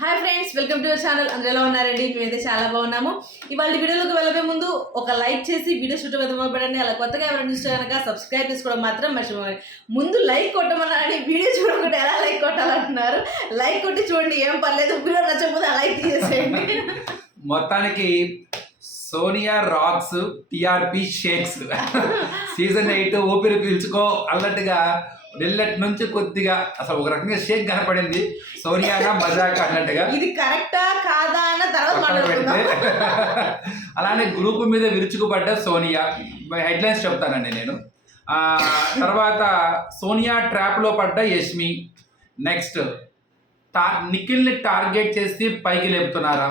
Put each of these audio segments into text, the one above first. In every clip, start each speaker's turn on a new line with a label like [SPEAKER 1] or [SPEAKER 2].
[SPEAKER 1] hi friends welcome to channel అందరూ ఎలా ఉన్నారండి మేమైతే చాలా బాగున్నాము ఇవాళ వీడియోలోకి వెళ్ళే ముందు ఒక లైక్ చేసి వీడియో షూట్ మీద మొదలుపెట్టండి అలా కొత్తగా ఎవరైనా చూస్తే కనుక సబ్స్క్రైబ్ చేసుకోవడం మాత్రం మర్చిపోవాలి ముందు లైక్ కొట్టమన్నారని వీడియో చూడకుండా ఎలా లైక్ కొట్టాలంటున్నారు లైక్ కొట్టి చూడండి ఏం పర్లేదు వీడియో నచ్చకపోతే లైక్ చేసేయండి
[SPEAKER 2] మొత్తానికి Sonia rocks TRP shakes season eight ఊపిరి పీల్చుకో అన్నట్టుగా నిన్నటి నుంచి కొద్దిగా అసలు ఒక రకంగా షేక్ కనపడింది సోనియాగా మజాక అన్నట్టుగా
[SPEAKER 1] ఇది కరెక్టా కాదా అన్న తర్వాత
[SPEAKER 2] అలానే గ్రూప్ మీద విరుచుకుపడ్డ సోనియా హెడ్లైన్స్ చెప్తానండి నేను తర్వాత సోనియా ట్రాప్లో పడ్డ యష్మి నెక్స్ట్ టా నిఖిల్ని టార్గెట్ చేసి పైకి లేపుతున్నారా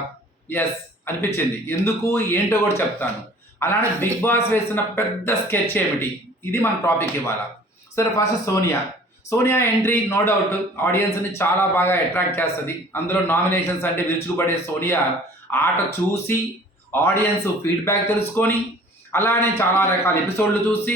[SPEAKER 2] ఎస్ అనిపించింది ఎందుకు ఏంటో కూడా చెప్తాను అలానే బిగ్ బాస్ వేసిన పెద్ద స్కెచ్ ఏమిటి ఇది మన టాపిక్ ఇవాళ సరే first Sonia Sonia entry no doubt ఆడియన్స్ని చాలా బాగా అట్రాక్ట్ చేస్తుంది అందులో నామినేషన్స్ అంటే విరుచుకుపడే సోనియా ఆట చూసి ఆడియన్స్ ఫీడ్బ్యాక్ తెలుసుకొని అలానే చాలా రకాల ఎపిసోడ్లు చూసి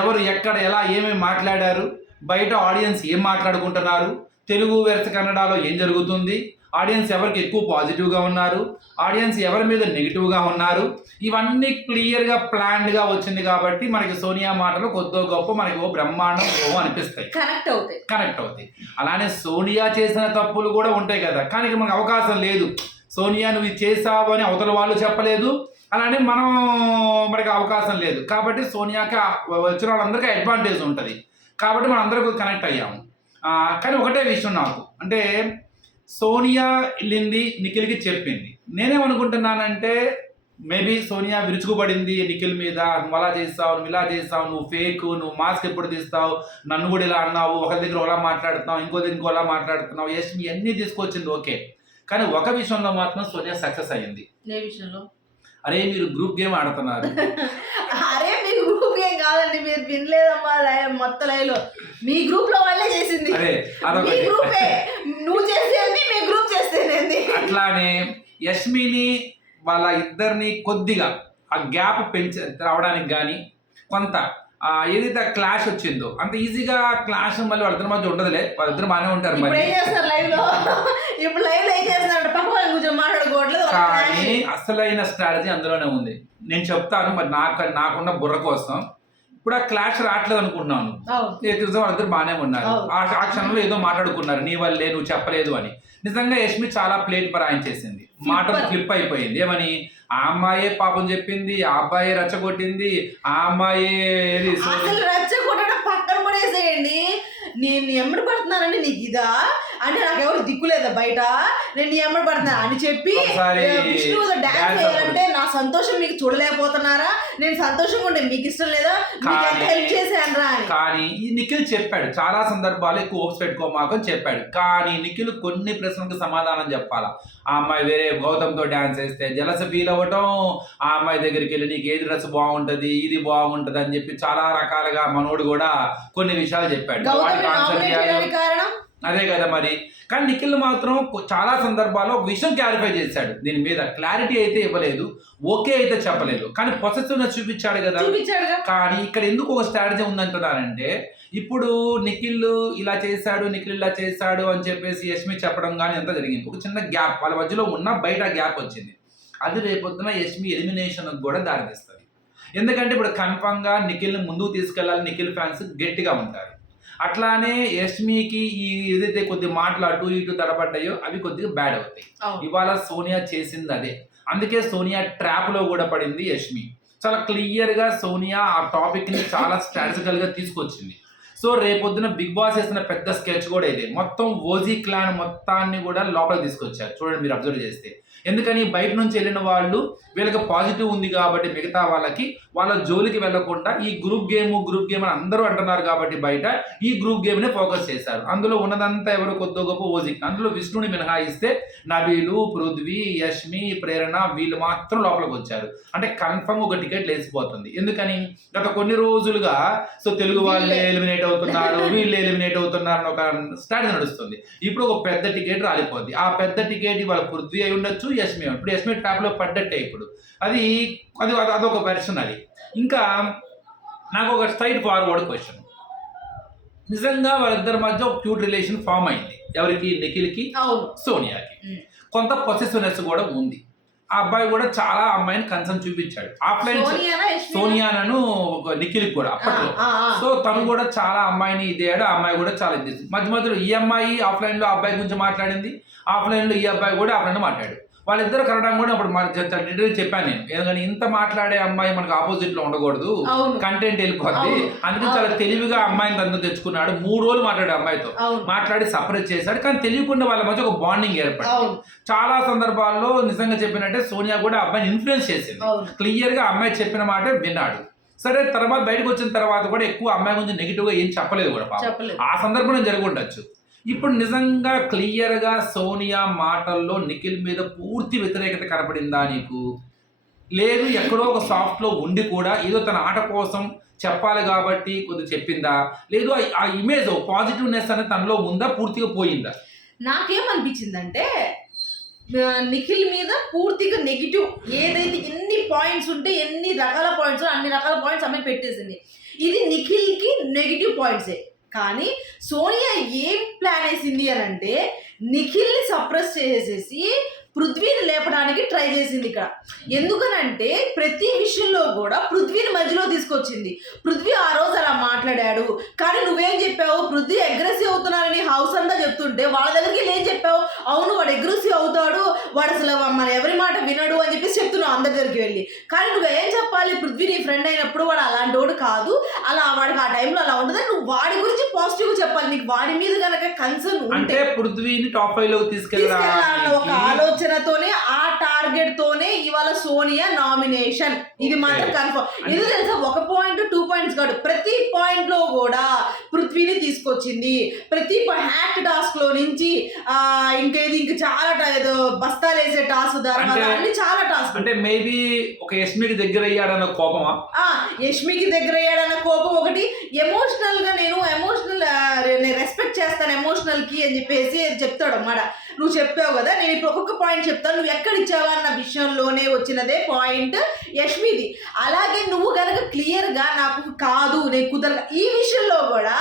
[SPEAKER 2] ఎవరు ఎక్కడ ఎలా ఏమేమి మాట్లాడారు బయట ఆడియన్స్ ఏం మాట్లాడుకుంటున్నారు తెలుగు వెరస కన్నడలో ఏం జరుగుతుంది ఆడియన్స్ ఎవరికి ఎక్కువ పాజిటివ్గా ఉన్నారు ఆడియన్స్ ఎవరి మీద నెగిటివ్గా ఉన్నారు ఇవన్నీ క్లియర్గా ప్లాన్డ్గా వచ్చింది కాబట్టి మనకి సోనియా మాటలు కొద్దో గొప్ప మనకి ఓ బ్రహ్మాండం ఓ అనిపిస్తాయి
[SPEAKER 1] కనెక్ట్ అవుతాయి
[SPEAKER 2] కనెక్ట్ అవుతాయి అలానే సోనియా చేసిన తప్పులు కూడా ఉంటాయి కదా కానీ మనకు అవకాశం లేదు సోనియా నువ్వు ఇది చేసావు అని అవతల వాళ్ళు చెప్పలేదు అలానే మనం మనకి అవకాశం లేదు కాబట్టి సోనియాకి వచ్చిన వాళ్ళందరికీ అడ్వాంటేజ్ ఉంటుంది కాబట్టి మనందరం కనెక్ట్ అయ్యాము కానీ ఒకటే విషయం నాకు అంటే సోనియా వెళ్ళింది నిఖిల్కి చెప్పింది నేనేమనుకుంటున్నానంటే మేబీ సోనియా విరుచుకుపడింది నిఖిల్ మీద నువ్వు అలా చేస్తావు నువ్వు ఇలా చేస్తావు నువ్వు ఫేక్ నువ్వు మాస్క్ ఎప్పుడు తీస్తావు నన్ను కూడా ఇలా అన్నావు ఒకరి దగ్గర ఒకలా మాట్లాడుతున్నావు ఇంకో దగ్గర అలా మాట్లాడుతున్నావు ఎస్ ఇవన్నీ తీసుకొచ్చింది ఓకే కానీ ఒక విషయంలో మాత్రం సోనియా సక్సెస్ అయ్యింది విషయంలో అరే మీరు గ్రూప్ గేమ్ ఆడుతున్నారు
[SPEAKER 1] అరే కాదండి మీరు వినలేదమ్మా మొత్త లయలో మీ గ్రూప్ లో వాళ్ళే చేసింది మీ గ్రూప్ నువ్వు చేసేది మీ గ్రూప్ చేసేది
[SPEAKER 2] అట్లానే యష్మిని వాళ్ళ ఇద్దరిని కొద్దిగా ఆ గ్యాప్ పెంచ రావడానికి కానీ కొంత ఏదైతే క్లాష్ వచ్చిందో అంత ఈజీగా క్లాష్ మళ్ళీ వాళ్ళిద్దరి మధ్య ఉండదులే వాళ్ళిద్దరు బాగానే ఉంటారు
[SPEAKER 1] మరి ఇప్పుడు
[SPEAKER 2] కానీ అసలైన స్ట్రాటజీ అందులోనే ఉంది నేను చెప్తాను మరి నాకు నాకున్న బుర్ర కోసం ఇప్పుడు ఆ క్లాష్ రావట్లేదు అనుకుంటున్నాను నేతృత్వం వాళ్ళిద్దరు బాగానే ఉన్నారు ఆ క్షణంలో ఏదో మాట్లాడుకున్నారు నీ వల్లే నువ్వు చెప్పలేదు అని నిజంగా యష్మి చాలా ప్లేట్ పరాయించేసింది మాట క్లిప్ అయిపోయింది ఏమని ఆ అమ్మాయే పాపం చెప్పింది ఆ అబ్బాయి రచ్చగొట్టింది ఆ అమ్మాయే
[SPEAKER 1] రచ్చగొట్టడం పక్కన కూడా వేసేయండి నేను ఎమ్మడి పడుతున్నానండి నీకు ఇదా అంటే ఎవరు దిక్కులేదు బయట నేను నీ అమ్మడి పడుతున్నా అని చెప్పి విష్ణు డాన్స్ చేయాలంటే నా సంతోషం మీకు చూడలేకపోతున్నారా నేను సంతోషంగా ఉండే మీకు ఇష్టం లేదా హెల్ప్ చేశాను
[SPEAKER 2] కానీ ఈ నిఖిల్ చెప్పాడు చాలా సందర్భాలు ఎక్కువ ఓప్స్ పెట్టుకోమాకని చెప్పాడు కానీ నిఖిల్ కొన్ని ప్రశ్నలకు సమాధానం చెప్పాలా ఆ అమ్మాయి వేరే గౌతమ్తో డాన్స్ వేస్తే జలస ఫీల్ అవ్వటం ఆ అమ్మాయి దగ్గరికి వెళ్ళి నీకు ఏది డ్రెస్ బాగుంటది ఇది బాగుంటది అని చెప్పి చాలా రకాలుగా మనోడు కూడా కొన్ని విషయాలు చెప్పాడు
[SPEAKER 1] వాటికి
[SPEAKER 2] అదే కదా మరి కానీ నిఖిల్ మాత్రం చాలా సందర్భాల్లో ఒక విషయం క్లారిఫై చేశాడు దీని మీద క్లారిటీ అయితే ఇవ్వలేదు ఓకే అయితే చెప్పలేదు కానీ పొసెసివ్నెస్ చూపించాడు కదా కానీ ఇక్కడ ఎందుకు ఒక స్ట్రాటజీ ఉందంటున్నానంటే ఇప్పుడు నిఖిల్ ఇలా చేశాడు నిఖిల్ ఇలా చేశాడు అని చెప్పేసి యష్మి చెప్పడం కానీ ఎంత జరిగింది ఒక చిన్న గ్యాప్ వాళ్ళ మధ్యలో ఉన్న బయట గ్యాప్ వచ్చింది అది రేపొద్దున యష్మి ఎలిమినేషన్ కూడా దారితీస్తుంది ఎందుకంటే ఇప్పుడు కన్ఫామ్గా నిఖిల్ని ముందుకు తీసుకెళ్ళాలి నిఖిల్ ఫ్యాన్స్ గట్టిగా ఉంటారు అట్లానే యష్మికి ఈ ఏదైతే కొద్ది మాటలు అటు ఇటు తడబడ్డాయో అవి కొద్దిగా బ్యాడ్ అవుతాయి ఇవాళ సోనియా చేసింది అదే అందుకే సోనియా ట్రాప్ లో కూడా పడింది యష్మి చాలా క్లియర్ గా సోనియా ఆ టాపిక్ ని చాలా స్ట్రాటజికల్ గా తీసుకొచ్చింది సో రేపొద్దున బిగ్ బాస్ వేసిన పెద్ద స్కెచ్ కూడా ఇదే మొత్తం ఓజీ క్లాన్ మొత్తాన్ని కూడా లోపల తీసుకొచ్చారు చూడండి మీరు అబ్జర్వ్ చేస్తే ఎందుకని బయట నుంచి వెళ్ళిన వాళ్ళు వీళ్ళకి పాజిటివ్ ఉంది కాబట్టి మిగతా వాళ్ళకి వాళ్ళ జోలికి వెళ్లకుండా ఈ గ్రూప్ గేమ్ గ్రూప్ గేమ్ అని అందరూ అంటున్నారు కాబట్టి బయట ఈ గ్రూప్ ని ఫోకస్ చేశారు అందులో ఉన్నదంతా ఎవరు కొద్దో గొప్ప ఓజిక్ అందులో విష్ణుని మినహాయిస్తే నవీలు పృథ్వీ యష్మి ప్రేరణ వీళ్ళు మాత్రం లోపలికి వచ్చారు అంటే కన్ఫర్మ్ ఒక టికెట్ లేచిపోతుంది ఎందుకని గత కొన్ని రోజులుగా సో తెలుగు వాళ్ళే ఎలిమినేట్ అవుతున్నారు వీళ్ళు ఎలిమినేట్ అవుతున్నారు అని ఒక స్టాండ్ నడుస్తుంది ఇప్పుడు ఒక పెద్ద టికెట్ రాలిపోద్ది ఆ పెద్ద టికెట్ వాళ్ళ పృథ్వీ అయి ఉండొచ్చు ఉండొచ్చు ఎస్మే ఇప్పుడు ఎస్మే ట్రాప్లో పడ్డట్టే ఇప్పుడు అది అది అదొక పర్సన్ అది ఇంకా నాకు ఒక స్ట్రైట్ ఫార్వర్డ్ క్వశ్చన్ నిజంగా వాళ్ళిద్దరి మధ్య ఒక క్యూట్ రిలేషన్ ఫామ్ అయింది ఎవరికి నిఖిల్కి సోనియాకి కొంత పొసెసివ్నెస్ కూడా ఉంది ఆ అబ్బాయి కూడా చాలా అమ్మాయిని కన్సర్న్ చూపించాడు ఆఫ్లైన్ సోనియానను నిఖిల్ కూడా అప్పట్లో సో తను కూడా చాలా అమ్మాయిని ఇదేయాడు ఆ అమ్మాయి కూడా చాలా ఇది మధ్య మధ్యలో ఈ అమ్మాయి ఆఫ్లైన్ లో అబ్బాయి గురించి మాట్లాడింది ఆఫ్లైన్ లో ఈ అబ్బాయి కూడా ఆఫ్లైన్ మాట్లాడాడు వాళ్ళిద్దరు కనడం కూడా అప్పుడు మన చెప్పాను నేను ఎందుకంటే ఇంత మాట్లాడే అమ్మాయి మనకు ఆపోజిట్ లో ఉండకూడదు కంటెంట్ వెళ్ళిపోద్ది అందుకే చాలా తెలివిగా అమ్మాయిని అందరూ తెచ్చుకున్నాడు మూడు రోజులు మాట్లాడే అమ్మాయితో మాట్లాడి సపరేట్ చేశాడు కానీ తెలియకుండా వాళ్ళ మధ్య ఒక బాండింగ్ ఏర్పడింది చాలా సందర్భాల్లో నిజంగా చెప్పినట్టే సోనియా కూడా అబ్బాయిని ఇన్ఫ్లుయెన్స్ చేసింది క్లియర్ గా అమ్మాయి చెప్పిన మాట విన్నాడు సరే తర్వాత బయటకు వచ్చిన తర్వాత కూడా ఎక్కువ అమ్మాయి గురించి నెగిటివ్ గా ఏం చెప్పలేదు కూడా ఆ సందర్భంలో జరిగి ఉండొచ్చు ఇప్పుడు నిజంగా క్లియర్గా సోనియా మాటల్లో నిఖిల్ మీద పూర్తి వ్యతిరేకత కనపడిందా నీకు లేదు ఎక్కడో ఒక సాఫ్ట్లో ఉండి కూడా ఏదో తన ఆట కోసం చెప్పాలి కాబట్టి కొద్దిగా చెప్పిందా లేదు ఆ ఇమేజ్ పాజిటివ్నెస్ అనేది తనలో ఉందా పూర్తిగా పోయిందా
[SPEAKER 1] నాకేమనిపించిందంటే నిఖిల్ మీద పూర్తిగా నెగిటివ్ ఏదైతే ఎన్ని పాయింట్స్ ఉంటే ఎన్ని రకాల పాయింట్స్ అన్ని రకాల పాయింట్స్ ఆమె పెట్టేసింది ఇది నిఖిల్కి నెగిటివ్ పాయింట్సే కానీ సోనియా ఏం ప్లాన్ వేసింది అని అంటే నిఖిల్ని సప్రెస్ చేసేసి పృథ్వీని లేపడానికి ట్రై చేసింది ఇక్కడ ఎందుకనంటే ప్రతి విషయంలో కూడా పృథ్వీని మధ్యలో తీసుకొచ్చింది పృథ్వీ ఆ రోజు అలా మాట్లాడాడు కానీ నువ్వేం చెప్పావు పృథ్వీ అగ్రెసివ్ అవుతున్నారని హౌస్ అంతా చెప్తుంటే వాళ్ళ దగ్గరికి ఏం చెప్పావు అవును వాడు అగ్రెసివ్ అవుతాడు వాడు అసలు మన ఎవరి మాట వినడు అని చెప్పేసి చెప్తున్నాడు చెప్తున్నావు అందరి దగ్గరికి వెళ్ళి కానీ నువ్వు ఏం చెప్పాలి పృథ్వీ నీ ఫ్రెండ్ అయినప్పుడు వాడు అలాంటి వాడు కాదు అలా వాడికి ఆ టైంలో అలా ఉంటుంది నువ్వు వాడి గురించి పాజిటివ్ చెప్పాలి నీకు వాడి మీద కనుక కన్సర్న్
[SPEAKER 2] ఉంటే పృథ్వీని టాప్ ఫైవ్ లో తీసుకెళ్ళాలన్న
[SPEAKER 1] ఒక ఆలోచనతోనే ఆ టార్గెట్ తోనే ఇవాళ సోనియా నామినేషన్ ఇది మాత్రం కన్ఫర్మ్ ఇది తెలుసా ఒక పాయింట్ టూ పాయింట్స్ కాదు ప్రతి పాయింట్ లో కూడా పృథ్వీని తీసుకొచ్చింది ప్రతి హ్యాక్ టాస్క్ లో నుంచి ఇంకేది ఇంక చాలా బస్తాలు వేసే టాస్క్ ధర అన్ని చాలా టాస్క్
[SPEAKER 2] అంటే మేబీ ఒక యష్మికి దగ్గర అయ్యాడన్న కోపమా
[SPEAKER 1] యష్మికి దగ్గర అయ్యాడన్న కోపం ఒకటి ఎమోషనల్ గా నేను ఎమోషనల్ నేను రెస్పెక్ట్ చేస్తాను ఎమోషనల్ కి అని చెప్పేసి చెప్తాడు అన్నమాట నువ్వు చెప్పావు కదా నేను ఇప్పుడు ఒక్కొక్క పాయింట్ చెప్తాను నువ్వు ఎక్కడ ఇచ్చావా అన్న విషయంలోనే వచ్చినదే పాయింట్ యష్మిది అలాగే నువ్వు కనుక క్లియర్గా నాకు కాదు నేను కుదరగా ఈ విషయంలో కూడా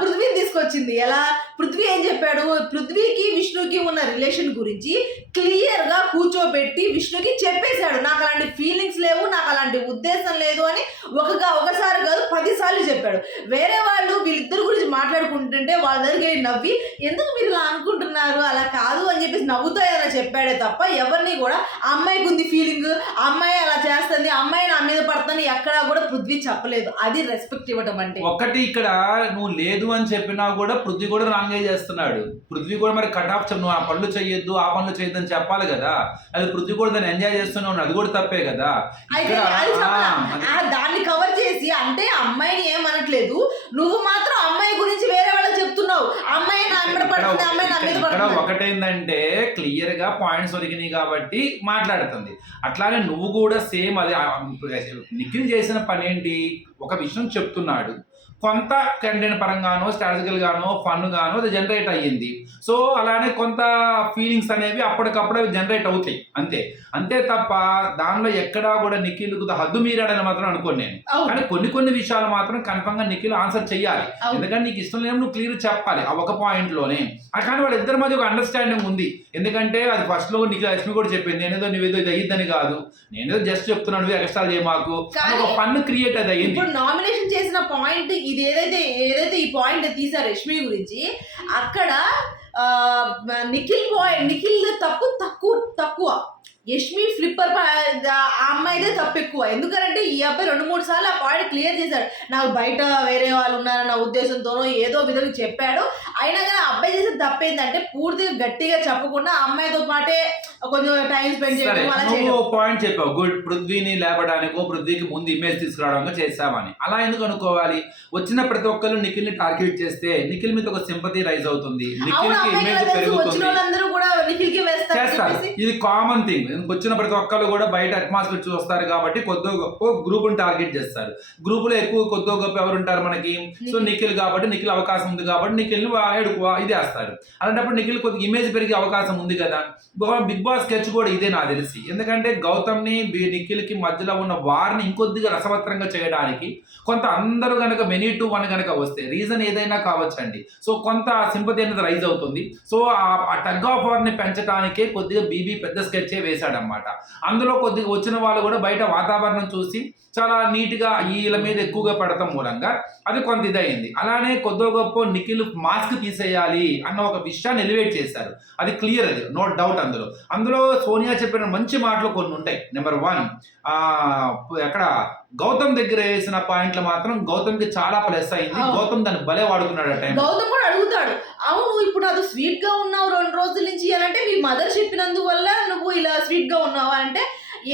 [SPEAKER 1] పృథ్వీని తీసుకొచ్చింది ఎలా పృథ్వీ ఏం చెప్పాడు పృథ్వీకి విష్ణుకి ఉన్న రిలేషన్ గురించి క్లియర్గా కూర్చోబెట్టి విష్ణుకి చెప్పేశాడు నాకు అలాంటి ఫీలింగ్స్ లేవు నాకు అలాంటి ఉద్దేశం లేదు అని ఒక ఒకసారి కాదు పదిసార్లు చెప్పాడు వేరే వాళ్ళు వీళ్ళిద్దరు గురించి మాట్లాడుకుంటుంటే వాళ్ళ దగ్గరికి నవ్వి ఎందుకు మీరు ఇలా అనుకుంటున్నారు అలా కాదు అని చెప్పేసి నవ్వుతో ఏదైనా చెప్పాడే తప్ప ఎవరిని కూడా అమ్మాయికి ఉంది ఫీలింగ్ అమ్మాయి అలా చేస్తుంది అమ్మాయి నా మీద పడుతుంది ఎక్కడా కూడా పృథ్వీ చెప్పలేదు అది రెస్పెక్ట్ ఇవ్వటం అంటే
[SPEAKER 2] ఒకటి ఇక్కడ నువ్వు లేదు అని చెప్పినా కూడా పృథ్వీ కూడా రాంగే చేస్తున్నాడు పృథ్వీ కూడా మరి కట్ ఆఫ్ నువ్వు ఆ పనులు చేయొద్దు ఆ పనులు చేయొద్దు అని చెప్పాలి కదా అది పృథ్వీ కూడా దాన్ని ఎంజాయ్ చేస్తున్నావు అది కూడా తప్పే కదా
[SPEAKER 1] దాన్ని కవర్ చేసి అంటే అమ్మాయిని ఏమనట్లేదు నువ్వు మాత్రం అమ్మాయి గురించి వేరే వాళ్ళకి చెప్తున్నావు అమ్మాయి
[SPEAKER 2] ఇక్కడ ఒకటేందంటే క్లియర్ గా పాయింట్స్ ఒరిగినాయి కాబట్టి మాట్లాడుతుంది అట్లానే నువ్వు కూడా సేమ్ అది నిఖిల్ చేసిన పని ఏంటి ఒక విషయం చెప్తున్నాడు కొంత కంటెంట్ పరంగానో గానో ఫన్ గానో అది జనరేట్ అయ్యింది సో అలానే కొంత ఫీలింగ్స్ అనేవి అప్పటికప్పుడు జనరేట్ అవుతాయి అంతే అంతే తప్ప దానిలో ఎక్కడా కూడా నిఖిల్కు హద్దు మీరాడని మాత్రం అనుకోను నేను కానీ కొన్ని కొన్ని విషయాలు మాత్రం కన్ఫర్మ్గా నిఖిల్ ఆన్సర్ చేయాలి ఎందుకంటే నీకు ఇష్టం లేని నువ్వు క్లియర్ చెప్పాలి ఆ ఒక లోనే కానీ వాళ్ళ ఇద్దరి మధ్య ఒక అండర్స్టాండింగ్ ఉంది ఎందుకంటే అది ఫస్ట్ లో నిఖిల్ లక్ష్మి కూడా చెప్పింది నేనేదో నువ్వేదో ఇది అయ్యిద్దని కాదు నేనేదో జస్ట్ చెప్తున్నాను ఎక్స్ట్రా చేయ మాకు
[SPEAKER 1] ఒక ఫన్ క్రియేట్ అది అయ్యింది నామినేషన్ చేసిన పాయింట్ ఇది ఏదైతే ఏదైతే ఈ పాయింట్ తీసారు రష్మి గురించి అక్కడ నిఖిల్ పాయింట్ నిఖిల్ తప్పు తక్కువ తక్కువ యష్మి ఫ్లిప్పర్ ఆ అమ్మాయిదే తప్పు ఎక్కువ ఎందుకంటే ఈ అబ్బాయి రెండు మూడు సార్లు ఆ పాయింట్ క్లియర్ చేశాడు నాకు బయట వేరే వాళ్ళు ఉన్నారన్న ఉద్దేశంతోనో ఏదో విధంగా చెప్పాడు అయినా కానీ అబ్బాయి చేసిన తప్పు ఏంటంటే పూర్తిగా గట్టిగా చెప్పకుండా అమ్మాయితో పాటే కొంచెం టైం స్పెండ్ చేయడం
[SPEAKER 2] పాయింట్ చెప్పావు గుడ్ పృథ్వీని లేపడానికో పృథ్వీకి ముందు ఇమేజ్ తీసుకురావడానికి చేస్తామని అలా ఎందుకు అనుకోవాలి వచ్చిన ప్రతి ఒక్కరు నిఖిల్ ని టార్గెట్ చేస్తే నిఖిల్ మీద ఒక సింపతి రైజ్ అవుతుంది
[SPEAKER 1] నిఖిల్ కి ఇమేజ్ పెరుగుతుంది చేస్తారు
[SPEAKER 2] ఇది కామన్ థింగ్ వచ్చిన ప్రతి ఒక్కరు కూడా బయట అట్మాస్ఫియర్ చూస్తారు కాబట్టి కొద్దో గొప్ప గ్రూప్ టార్గెట్ చేస్తారు గ్రూప్ లో ఎక్కువ కొద్దో గొప్ప ఎవరుంటారు మనకి సో నిఖిల్ కాబట్టి నిఖిల్ అవకాశం ఉంది కాబట్టి నిఖిల్ ని ఏడుకువా ఇది వేస్తారు అలాంటప్పుడు నిఖిల్ కొద్దిగా ఇమేజ్ పెరిగే అవకాశం ఉంది కదా బిగ్ బాస్ స్కెచ్ కూడా ఇదే నాకు తెలిసి ఎందుకంటే గౌతమ్ని నిఖిల్కి మధ్యలో ఉన్న వారిని ఇంకొద్దిగా రసవత్రంగా చేయడానికి కొంత అందరూ కనుక మెనీ టు వన్ కనుక వస్తే రీజన్ ఏదైనా కావచ్చండి సో కొంత సింపతి అనేది రైజ్ అవుతుంది సో ఆ టగ్ ఆఫ్ వార్ని పెంచడానికే కొద్దిగా బీబీ పెద్ద స్కెచ్చే వేశాడనమాట అందులో కొద్దిగా వచ్చిన వాళ్ళు కూడా బయట వాతావరణం చూసి చాలా నీట్గా వీళ్ళ మీద ఎక్కువగా పడటం మూలంగా అది కొంత ఇదైంది అలానే కొద్దో గొప్ప నిఖిల్ మాస్క్ తీసేయాలి అన్న ఒక విషయాన్ని ఎలివేట్ చేశారు అది క్లియర్ అది నో డౌట్ అందులో అందులో సోనియా చెప్పిన మంచి మాటలు కొన్ని ఉంటాయి నెంబర్ వన్ అక్కడ గౌతమ్ దగ్గర వేసిన పాయింట్లు మాత్రం గౌతమ్ కి చాలా ప్లస్ అయింది గౌతమ్ దాన్ని భలే వాడుకున్నాడు అంటే
[SPEAKER 1] గౌతమ్ కూడా అడుగుతాడు అవును ఇప్పుడు అది స్వీట్ గా ఉన్నావు రెండు రోజుల నుంచి అంటే మీ మదర్ చెప్పినందువల్ల నువ్వు ఇలా స్వీట్ గా ఉన్నావా అంటే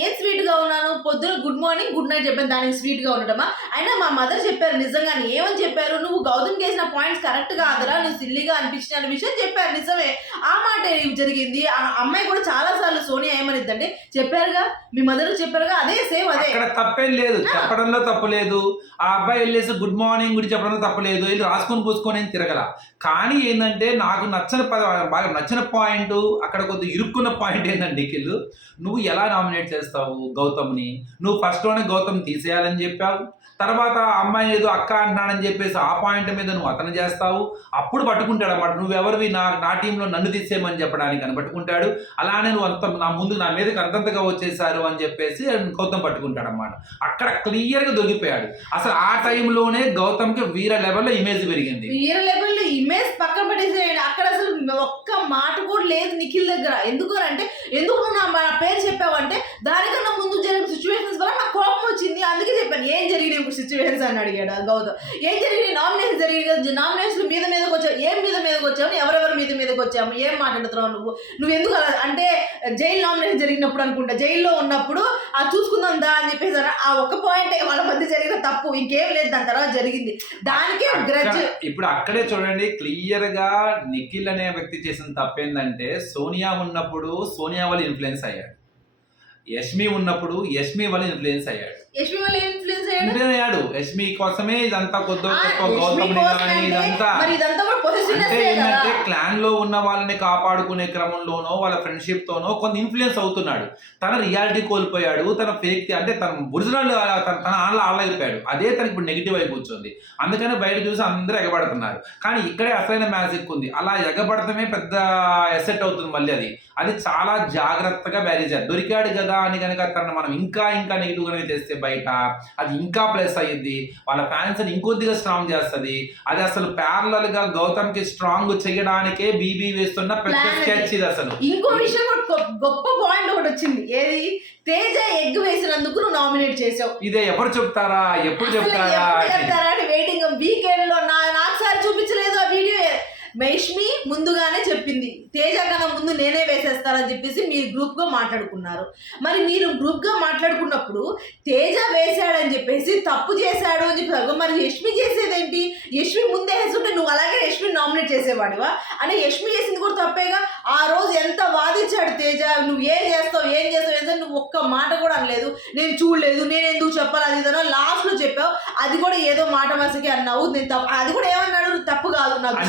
[SPEAKER 1] ఏం స్వీట్గా ఉన్నాను పొద్దున గుడ్ మార్నింగ్ గుడ్ నైట్ చెప్పాను దానికి స్వీట్ గా ఉండటమా అయినా మా మదర్ చెప్పారు నిజంగానే ఏమని చెప్పారు నువ్వు గౌతమ్ చేసిన పాయింట్స్ కరెక్ట్ కాదురా నువ్వు సిల్లీగా అనిపించిన విషయం చెప్పారు నిజమే ఆ మాట జరిగింది ఆ అమ్మాయి కూడా చాలా సార్లు సోనియా ఏమనిద్దంటే చెప్పారుగా మీ మదర్ చెప్పారుగా అదే సేమ్ అదే
[SPEAKER 2] ఇక్కడ తప్పేం లేదు చెప్పడంలో తప్పలేదు ఆ అబ్బాయి వెళ్ళేసి గుడ్ మార్నింగ్ గుడి చెప్పడంలో తప్పలేదు వీళ్ళు రాసుకొని పూసుకొని తిరగల కానీ ఏంటంటే నాకు నచ్చిన బాగా నచ్చిన పాయింట్ అక్కడ కొద్దిగా ఇరుక్కున్న పాయింట్ ఏంటంటే నీకిల్లు నువ్వు ఎలా నామినేట్ చేస్తావు గౌతమ్ని నువ్వు ఫస్ట్లోనే గౌతమ్ తీసేయాలని చెప్పావు తర్వాత అమ్మాయి ఏదో అక్క అంటున్నానని చెప్పేసి ఆ పాయింట్ మీద నువ్వు అతను చేస్తావు అప్పుడు పట్టుకుంటాడు అనమాట నువ్వెవరివి నా నా టీంలో నన్ను తీసేయమని చెప్పడానికి అని పట్టుకుంటాడు అలానే నువ్వు అంత నా ముందు నా మీదకి అంతంతగా వచ్చేసారు అని చెప్పేసి గౌతమ్ పట్టుకుంటాడు అనమాట అక్కడ క్లియర్గా దొరికిపోయాడు అసలు ఆ టైంలోనే గౌతమ్కి వీర లెవెల్లో ఇమేజ్ పెరిగింది
[SPEAKER 1] వీర లెవెల్లో ఇమేజ్ పక్కన పడేసాడు అక్కడ అసలు ఒక్క మాట కూడా లేదు నిఖిల్ దగ్గర ఎందుకు అంటే ఎందుకు నువ్వు నా పేరు చెప్పావంటే దానికన్నా ముందు జరిగిన సిచ్యువేషన్స్ వల్ల నా కోపం వచ్చింది అందుకే చెప్పాను ఏం జరిగింది ఇప్పుడు సిచ్యువేషన్స్ అని అడిగాడు గౌతమ్ ఏం జరిగింది నామినేషన్ జరిగింది నామినేషన్ మీద మీదకి వచ్చావు ఏం మీద మీదకి వచ్చావు ఎవరెవరు మీద మీదకి వచ్చాము ఏం మాట్లాడుతున్నావు నువ్వు నువ్వు ఎందుకు అలా అంటే జైలు నామినేషన్ జరిగినప్పుడు అనుకుంటా జైల్లో ఉన్నప్పుడు ఆ చూసుకుందాం దా అని చెప్పేసి ఆ ఒక్క పాయింట్ వాళ్ళ మధ్య జరిగిన తప్పు ఇంకేం లేదు దాని తర్వాత జరిగింది దానికే గ్రజ్
[SPEAKER 2] ఇప్పుడు అక్కడే చూడండి క్లియర్ గా నిఖిల్ అనే వ్యక్తి చేసిన తప్పేందంటే సోనియా ఉన్నప్పుడు సోనియా వాళ్ళు ఇన్ఫ్లుయెన్స్ అయ్యాడు యష్మి ఉన్నప్పుడు యష్మి వాళ్ళు ఇన్ఫ్లుయెన్స్ అయ్యాడు
[SPEAKER 1] యష్మి వాళ్ళు చేయడు
[SPEAKER 2] యశ్మి కోసమే ఇదంతా కొద్ది గౌతమ్
[SPEAKER 1] ఇదంతా అంటే ఏంటంటే
[SPEAKER 2] క్లాన్ లో ఉన్న వాళ్ళని కాపాడుకునే క్రమంలోనో వాళ్ళ ఫ్రెండ్షిప్ తోనో కొంత ఇన్ఫ్లుయెన్స్ అవుతున్నాడు తన రియాలిటీ కోల్పోయాడు తన ఫేక్ అంటే తన ఒరిజినల్ తన తన ఆళ్ళ ఆళ్ళైపోయాడు అదే తనకి ఇప్పుడు నెగిటివ్ అయి కూర్చుంది అందుకని బయట చూసి అందరూ ఎగబడుతున్నారు కానీ ఇక్కడే అసలైన మ్యాజిక్ ఉంది అలా ఎగబడటమే పెద్ద ఎసెట్ అవుతుంది మళ్ళీ అది అది చాలా జాగ్రత్తగా బ్యారేజ్ చేయాలి దొరికాడు కదా అని కనుక తనను మనం ఇంకా ఇంకా నెగిటివ్ గా చేస్తే బయట అది ఇంకా ప్లస్ అయ్యింది వాళ్ళ ఫ్యాన్స్ ఇంకొద్దిగా స్ట్రాంగ్ చేస్తుంది అది అసలు గా గౌతమ్ కి స్ట్రాంగ్ చేయడానికే బీబీ వేస్తున్న పెద్ద స్కెచ్ ఇది అసలు
[SPEAKER 1] ఇంకో విషయం గొప్ప పాయింట్ ఒకటి వచ్చింది ఏది తేజ ఎగ్ వేసినందుకు నువ్వు నామినేట్ చేసావు
[SPEAKER 2] ఇదే ఎవరు చెప్తారా
[SPEAKER 1] ఎప్పుడు చెప్తారా అని వెయిటింగ్ వీకెండ్ లో నాకు సారి చూపించలేదు మహిష్మి ముందుగానే చెప్పింది తేజ కన్నా ముందు నేనే వేసేస్తానని చెప్పేసి మీరు గ్రూప్గా మాట్లాడుకున్నారు మరి మీరు గ్రూప్గా మాట్లాడుకున్నప్పుడు తేజ వేశాడని చెప్పేసి తప్పు చేశాడు అని చెప్పి మరి యష్మి చేసేదేంటి యష్మి ముందే వేసుకుంటే నువ్వు అలాగే యష్మి నామినేట్ చేసేవాడివా అంటే యష్మి చేసింది కూడా తప్పేగా ఆ రోజు ఎంత వాదించాడు తేజ నువ్వు ఏం చేస్తావు ఏం చేస్తావు ఏదో నువ్వు ఒక్క మాట కూడా అనలేదు నేను చూడలేదు నేను ఎందుకు చెప్పాలి అది లాస్ట్ లాస్ట్లో చెప్పావు అది కూడా ఏదో మాట మసికి అన్నావు నేను తప్పు అది కూడా ఏమన్నాడు తప్పు కాదు
[SPEAKER 2] నాకు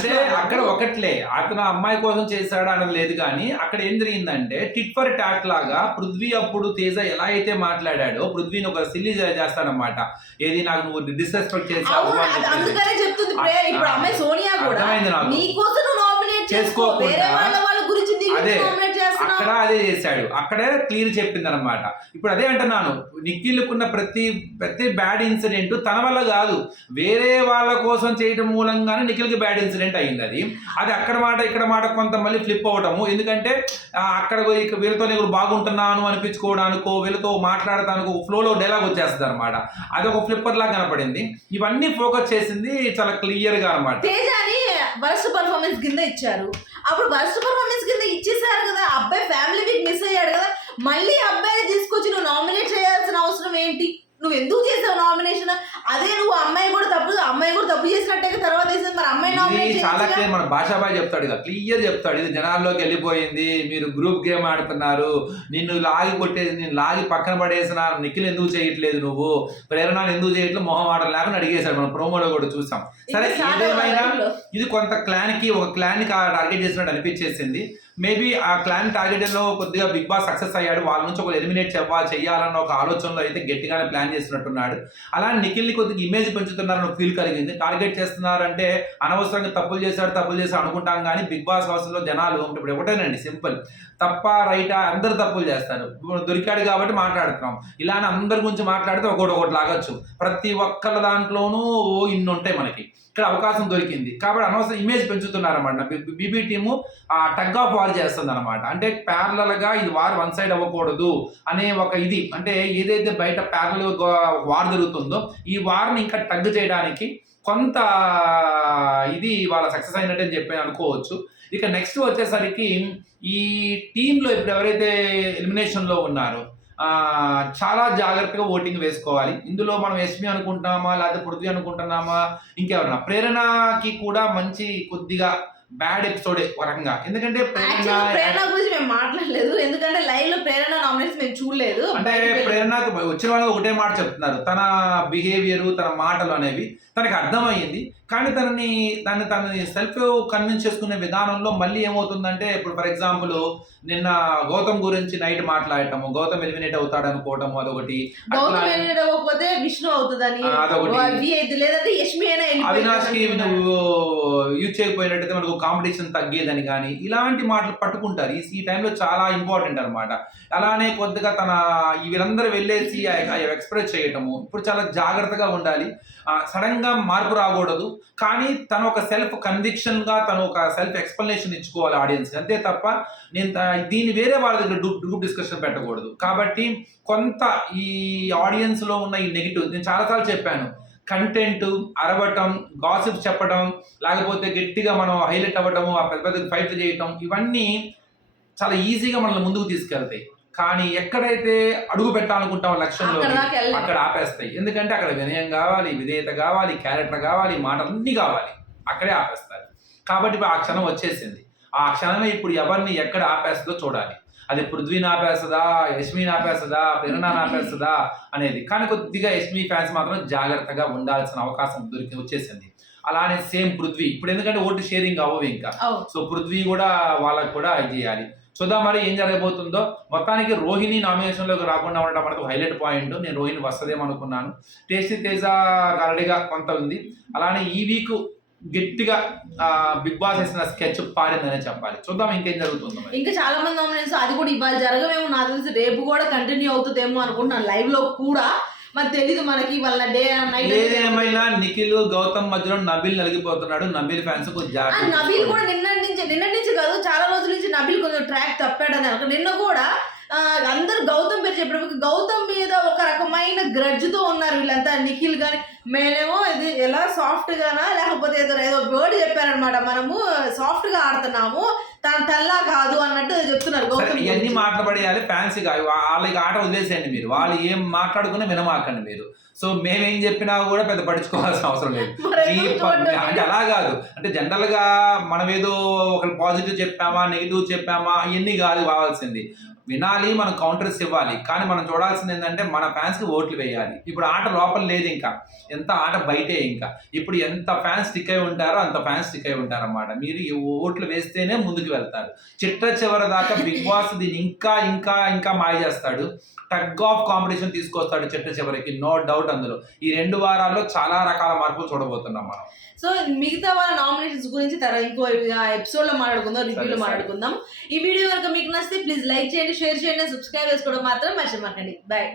[SPEAKER 2] అక్కడ ఒకట్లే అతను అమ్మాయి కోసం చేశాడు అనేది లేదు కానీ అక్కడ ఏం జరిగిందంటే టిట్ ఫర్ టాక్ లాగా పృథ్వీ అప్పుడు తేజ ఎలా అయితే మాట్లాడాడో పృథ్వీని ఒక సిల్లీ చేస్తానమాట ఏది నాకు నువ్వు డిస్రెస్పెక్ట్
[SPEAKER 1] చేసావు చేసుకోకుండా అదే
[SPEAKER 2] అక్కడ అదే చేశాడు అక్కడే క్లియర్ చెప్పింది అనమాట ఇప్పుడు అదే అంటున్నాను నిఖిల్కున్న ప్రతి ప్రతి బ్యాడ్ ఇన్సిడెంట్ తన వల్ల కాదు వేరే వాళ్ళ కోసం చేయడం మూలంగానే నిఖిల్కి బ్యాడ్ ఇన్సిడెంట్ అయింది అది అది అక్కడ మాట ఇక్కడ మాట కొంత మళ్ళీ ఫ్లిప్ అవటము ఎందుకంటే అక్కడ వీళ్ళతో నేను బాగుంటున్నాను అనిపించుకోవడానికో వీళ్ళతో మాట్లాడటానికి ఫ్లోలో డైలాగ్ వచ్చేస్తుంది అనమాట అది ఒక ఫ్లిప్పర్ లాగా కనపడింది ఇవన్నీ ఫోకస్ చేసింది చాలా క్లియర్ గా అనమాట
[SPEAKER 1] వర్స్ట్ పర్ఫార్మెన్స్ కింద ఇచ్చారు అప్పుడు వర్స్ట్ పర్ఫార్మెన్స్ కింద ఇచ్చేసారు కదా అబ్బాయి ఫ్యామిలీ వీక్ మిస్ అయ్యాడు కదా మళ్ళీ అబ్బాయిని తీసుకొచ్చి నువ్వు నామినేట్ చేయాల్సిన అవసరం ఏంటి నువ్వు ఎందుకు చేసావు నామినేషన్ అదే నువ్వు అమ్మాయి కూడా తప్పు అమ్మాయి కూడా తప్పు చేసినట్టే తర్వాత వేసింది
[SPEAKER 2] మరి అమ్మాయి చాలా క్లియర్ మన బాయ్ చెప్తాడు ఇక క్లియర్ చెప్తాడు ఇది జనాల్లోకి వెళ్ళిపోయింది మీరు గ్రూప్ గేమ్ ఆడుతున్నారు నిన్ను లాగి కొట్టేసి నేను లాగి పక్కన పడేసిన నిఖిల్ ఎందుకు చేయట్లేదు నువ్వు ప్రేరణ ఎందుకు చేయట్లేదు మొహం ఆడలేక లేకుండా అడిగేశాడు మనం ప్రోమోలో కూడా చూసాం
[SPEAKER 1] సరే ఏదేమైనా
[SPEAKER 2] ఇది కొంత క్లాన్ కి ఒక క్లాన్కి టార్గెట్ చేసినట్టు అనిపించేసింది మేబీ ఆ క్లాన్ టార్గెట్లో కొద్దిగా బిగ్ బాస్ సక్సెస్ అయ్యాడు వాళ్ళ నుంచి ఒక ఎలిమినేట్ చెప్పాలి చేయాలన్న ఒక ఆలోచనలో అయితే గట్టిగానే ప్లాన్ ప్లాన్ చేసినట్టున్నాడు అలా నిఖిల్ని కొద్దిగా ఇమేజ్ పెంచుతున్నారని ఫీల్ కలిగింది టార్గెట్ చేస్తున్నారంటే అనవసరంగా తప్పులు చేశాడు తప్పులు చేశాడు అనుకుంటాం కానీ బిగ్ బాస్ హౌస్లో జనాలు ఇప్పుడు ఒకటేనండి సింపుల్ తప్ప రైటా అందరు తప్పులు చేస్తారు దొరికాడు కాబట్టి మాట్లాడుతున్నాం అని అందరి గురించి మాట్లాడితే ఒకటి ఒకటి లాగొచ్చు ప్రతి ఒక్కళ్ళ దాంట్లోనూ ఇన్ని ఉంటాయి మనకి ఇక్కడ అవకాశం దొరికింది కాబట్టి అనవసరం ఇమేజ్ పెంచుతున్నారన్నమాట బీబీ టీము ఆ టగ్ ఆఫ్ వార్ చేస్తుంది అనమాట అంటే గా ఇది వార్ వన్ సైడ్ అవ్వకూడదు అనే ఒక ఇది అంటే ఏదైతే బయట ప్యారల్ వార్ జరుగుతుందో ఈ వార్ని ఇంకా టగ్ చేయడానికి కొంత ఇది వాళ్ళ సక్సెస్ అయినట్టు అని చెప్పి అనుకోవచ్చు ఇక నెక్స్ట్ వచ్చేసరికి ఈ టీంలో ఇప్పుడు ఎవరైతే ఎలిమినేషన్లో ఉన్నారో చాలా జాగ్రత్తగా ఓటింగ్ వేసుకోవాలి ఇందులో మనం ఎస్మి అనుకుంటున్నామా లేకపోతే పృథ్వీ అనుకుంటున్నామా ఇంకెవరన్నా ప్రేరణకి కూడా మంచి కొద్దిగా బ్యాడ్ ఎపిసోడ్ రకంగా
[SPEAKER 1] ఎందుకంటే ప్రేరణ గురించి మేము మాట్లాడలేదు ఎందుకంటే లైవ్ లో ప్రేరణ నామినేట్స్ మేము చూడలేదు
[SPEAKER 2] అంటే ప్రేరణకు వచ్చిన వాళ్ళు ఒకటే మాట చెప్తున్నారు తన బిహేవియర్ తన మాటలు అనేవి తనకి అర్థమయ్యింది కానీ తనని తను తనని సెల్ఫ్ కన్విన్స్ చేసుకునే విధానంలో మళ్ళీ ఏమవుతుందంటే ఇప్పుడు ఫర్ ఎగ్జాంపుల్ నిన్న గౌతమ్ గురించి నైట్ మాట్లాడటము గౌతమ్ ఎలిమినేట్ అవుతాడు అనుకోవటం అదొకటి అవినాష్ కి నువ్వు యూజ్ చేయకపోయినట్టయితే మనకు కాంపిటీషన్ తగ్గేదని కానీ ఇలాంటి మాటలు పట్టుకుంటారు ఈ టైంలో చాలా ఇంపార్టెంట్ అనమాట అలానే కొద్దిగా తన వీళ్ళందరూ వెళ్ళేసి ఎక్స్ప్రెస్ చేయటము ఇప్పుడు చాలా జాగ్రత్తగా ఉండాలి సడన్ గా విధంగా మార్పు రాకూడదు కానీ తన ఒక సెల్ఫ్ కన్విక్షన్గా తను ఒక సెల్ఫ్ ఎక్స్ప్లెనేషన్ ఇచ్చుకోవాలి ఆడియన్స్ అంతే తప్ప నేను దీన్ని వేరే వాళ్ళ దగ్గర డూప్ డూప్ డిస్కషన్ పెట్టకూడదు కాబట్టి కొంత ఈ ఆడియన్స్లో ఉన్న ఈ నెగిటివ్ నేను చాలాసార్లు చెప్పాను కంటెంట్ అరవటం గాసిప్ చెప్పడం లేకపోతే గట్టిగా మనం హైలైట్ అవ్వటం ఆ పెద్ద పెద్ద ఫైట్ చేయటం ఇవన్నీ చాలా ఈజీగా మనల్ని ముందుకు తీసుకెళ్తాయి కానీ ఎక్కడైతే అడుగు పెట్టాలనుకుంటాం లక్ష్యంలో అక్కడ ఆపేస్తాయి ఎందుకంటే అక్కడ వినయం కావాలి విధేయత కావాలి క్యారెక్టర్ కావాలి మాటలన్నీ కావాలి అక్కడే ఆపేస్తారు కాబట్టి ఆ క్షణం వచ్చేసింది ఆ క్షణమే ఇప్పుడు ఎవరిని ఎక్కడ ఆపేస్తుందో చూడాలి అది పృథ్వీ నాపేస్తుందా యశ్మి నాపేస్తుందా ప్రేరణ నాపేస్తుందా అనేది కానీ కొద్దిగా యశ్మి ఫ్యాన్స్ మాత్రం జాగ్రత్తగా ఉండాల్సిన అవకాశం దొరికి వచ్చేసింది అలానే సేమ్ పృథ్వీ ఇప్పుడు ఎందుకంటే ఓటు షేరింగ్ అవ్వవు ఇంకా సో పృథ్వీ కూడా వాళ్ళకు కూడా ఇది చేయాలి చూద్దాం మరి ఏం జరగబోతుందో మొత్తానికి రోహిణి నామినేషన్లోకి రాకుండా ఉండడం మనకు హైలైట్ పాయింట్ నేను రోహిణి వస్తుందేమో అనుకున్నాను టేస్టీ తేజ గరడిగా కొంత ఉంది అలానే ఈ వీక్ గట్టిగా బిగ్ బాస్ వేసిన స్కెచ్ పాడిందనే చెప్పాలి చూద్దాం ఇంకేం జరుగుతుందో
[SPEAKER 1] ఇంకా చాలా మంది నామినేషన్ అది కూడా ఇవాళ జరగమేమో నాకు తెలిసి రేపు కూడా కంటిన్యూ అవుతుందేమో అనుకుంటున్నాను లైవ్ లో కూడా మరి తెలీదు మనకి వాళ్ళ డే
[SPEAKER 2] నైట్ ఏదేమైనా నిఖిల్ గౌతమ్ మధ్యలో నబిల్ నలిగిపోతున్నాడు నబిల్ ఫ్యాన్స్ కొంచెం
[SPEAKER 1] నబిల్ కూడా నిన్న నుంచి నిన్న నుంచి కాదు చాలా రోజుల నుంచి నబిల్ కొంచెం ట్రాక్ తప్పాడని అనుకో నిన్న కూడా అందరూ గౌతమ్ పేరు చెప్పినప్పుడు గౌతమ్ మీద ఒక రకమైన గ్రడ్జ్తో ఉన్నారు వీళ్ళంతా నిఖిల్ గాని మేనేమో ఇది ఎలా సాఫ్ట్గానా లేకపోతే ఏదో ఏదో వర్డ్ చెప్పారనమాట మనము సాఫ్ట్గా ఆడుతున్నాము తన తల్లా కాదు
[SPEAKER 2] అన్నట్టు చెప్తున్నారు ఇవన్నీ మాట్లాడేయాలి ఫ్యాన్సీ కాదు వాళ్ళకి ఆట వదిలేసేయండి మీరు వాళ్ళు ఏం మాట్లాడుకుని వినమాకండి మీరు సో మేమేం చెప్పినా కూడా పెద్ద పడుచుకోవాల్సిన అవసరం
[SPEAKER 1] లేదు అంటే అలా కాదు
[SPEAKER 2] అంటే జనరల్ గా మనం ఏదో ఒక పాజిటివ్ చెప్పామా నెగిటివ్ చెప్పామా ఇవన్నీ కాదు కావాల్సింది వినాలి మనం కౌంటర్స్ ఇవ్వాలి కానీ మనం చూడాల్సింది ఏంటంటే మన ఫ్యాన్స్కి ఓట్లు వేయాలి ఇప్పుడు ఆట లోపల లేదు ఇంకా ఎంత ఆట బయటే ఇంకా ఇప్పుడు ఎంత ఫ్యాన్స్ స్టిక్ అయి ఉంటారో అంత ఫ్యాన్స్ స్టిక్ అయి ఉంటారన్నమాట మీరు ఓట్లు వేస్తేనే ముందుకు వెళ్తారు చిట్ట చివరి దాకా బిగ్ బాస్ దీన్ని ఇంకా ఇంకా ఇంకా మాయ చేస్తాడు టగ్ ఆఫ్ కాంపిటీషన్ తీసుకొస్తాడు చిట్ట చివరికి నో డౌట్ అందులో ఈ రెండు వారాల్లో చాలా రకాల మార్పులు చూడబోతున్నాం మనం
[SPEAKER 1] సో మిగతా వాళ్ళ నామినేషన్స్ గురించి తర్వాత ఇంకో ఎపిసోడ్లో మాట్లాడుకుందాం రివ్యూలో మాట్లాడుకుందాం ఈ వీడియో కనుక మీకు నచ్చితే ప్లీజ్ లైక్ చేయండి షేర్ చేయండి సబ్స్క్రైబ్ చేసుకోవడం మాత్రం మర్చిపోకండి బాయ్